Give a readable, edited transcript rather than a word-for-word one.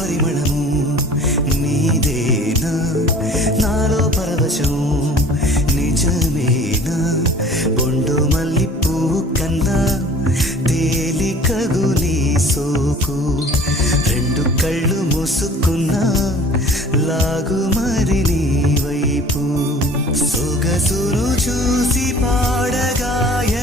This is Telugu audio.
పరిమళము నీదేనా నాలో పరవశం నిజమేనా బొండు మల్లి పువ్వు కన్నా తేలికగు నీ సోకు రెండు కళ్ళు మూసుకున్నా లాగు మరి నీ వైపు సొగసును చూసి పాడగాయ